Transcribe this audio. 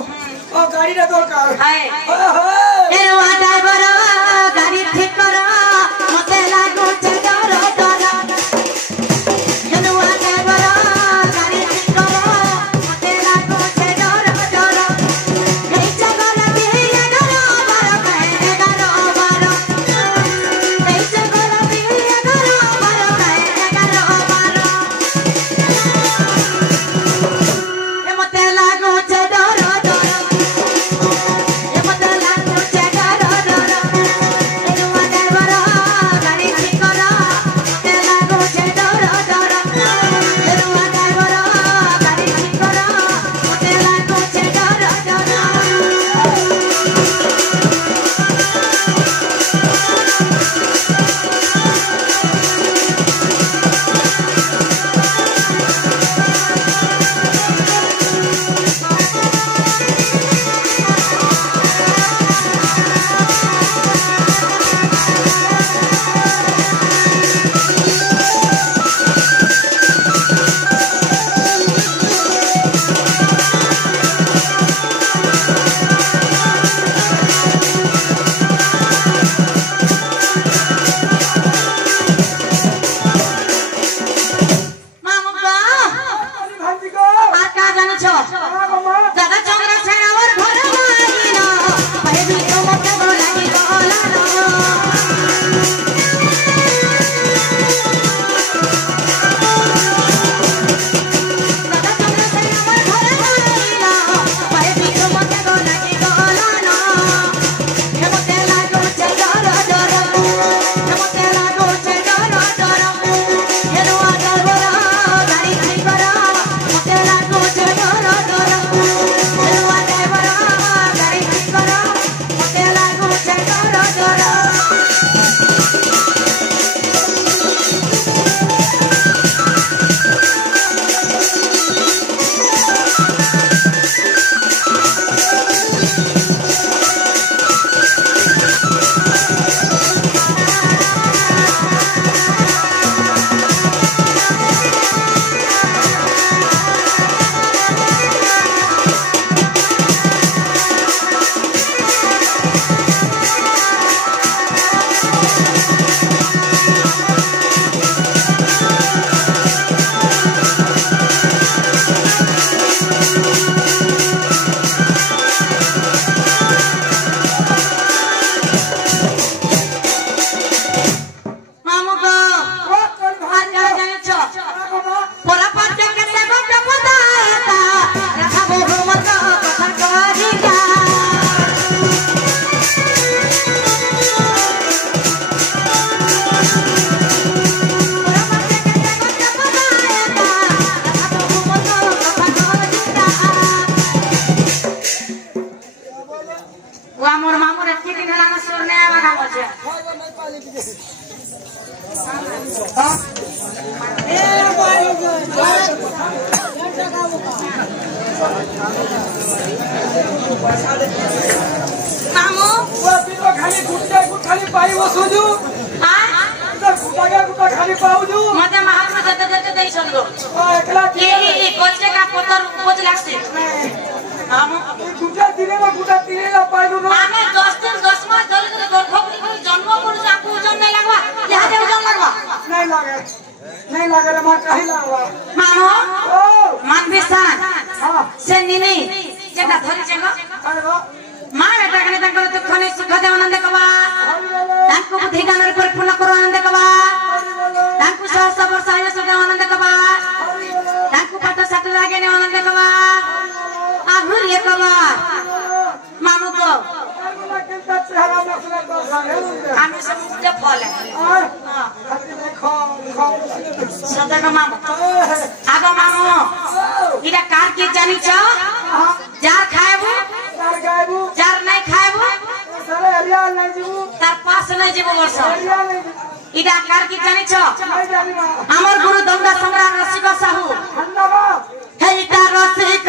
ओ गाड़ी रा दरकार हाय ए ए वा ड्राइवर गाड़ी ठीक कर मते लागो छे डर डर ए वा ड्राइवर गाड़ी ठीक कर मते लागो छे डर डर ए जगल दिया करो बार कहे करो बार ए जगल दिया करो बार कहे करो बार ए मते लागो छे डर डर ए मते लागो छे डर डर ए वा ड्राइवर गाड़ी ठीक कर मते लागो छे डर डर ए वा ड्राइवर गाड़ी ठीक कर मते लागो छे डर डर मामुका अरे भांजी को आ का जानो छ मामा दादा चंद्र सेनावर घर लागिन पहे भी तो मते गो लागि गला दादा चंद्र सेनावर घर लागिन पहे भी तो मते गो लागि गला हे मते लागो छे डर डर हे मते लागो छे डर डर हे रुआ ड्राइवर गाड़ी ठीक कर मते लागो छे डर डर हे रुआ ड्राइवर गाड़ी ठीक कर मते लागो छे डर डर मामुका ओ कर आ का जानो छ मामा पोला पाटे केते गप पताता रखबो घुमत कथा करिका पोला पाटे केते गप पताता रखबो घुमत कथा करिका वा मोर मामू रे की दिन लाना सुरने लगा बजे खाएगा नहीं पानी पी हां ए भाई मामू वो पीलो खाली गुट्टे गुट खाली पाई वो सोजू आ इधर गुट्टा गुट्टा खाली पाऊजू मते महाल में जते जते देई छंदो ओ एकला ए कोचे का पत्थर उपज लागसे हम गुट्टा दिले ना पाइलु ना आमे 10 दिन 10 मास धरि धरि गर्भवती को जन्म करू जाकू ओजन नहीं लागवा यहा दे ओजन लागवा नहीं लगे रे मां काहे लागवा मामू ओ मान बिसान हां से निनी जेटा धरि जेगो अरे वाह मां बेटा कने तंकर दुख ने सुख दे आनंद कबा तांको बुद्धि ज्ञान रे परिपूर्ण करो आनंद कबा तांको सहस वर्ष आयु सुख आनंद कबा तांको पाठ साथ लागे ने आनंद कबा आहुर ये कबा मामू को आमी सब मुझे फल है सदा का मामू आगा मामू इरा कार के जानी छ जार खाएबू जार नहीं खाएबू तार पास नहीं जीवो वर्ष इरा कार के जानी छ हमर गुरु दंडा सम्राट रसिक साहू हे इटा रसिक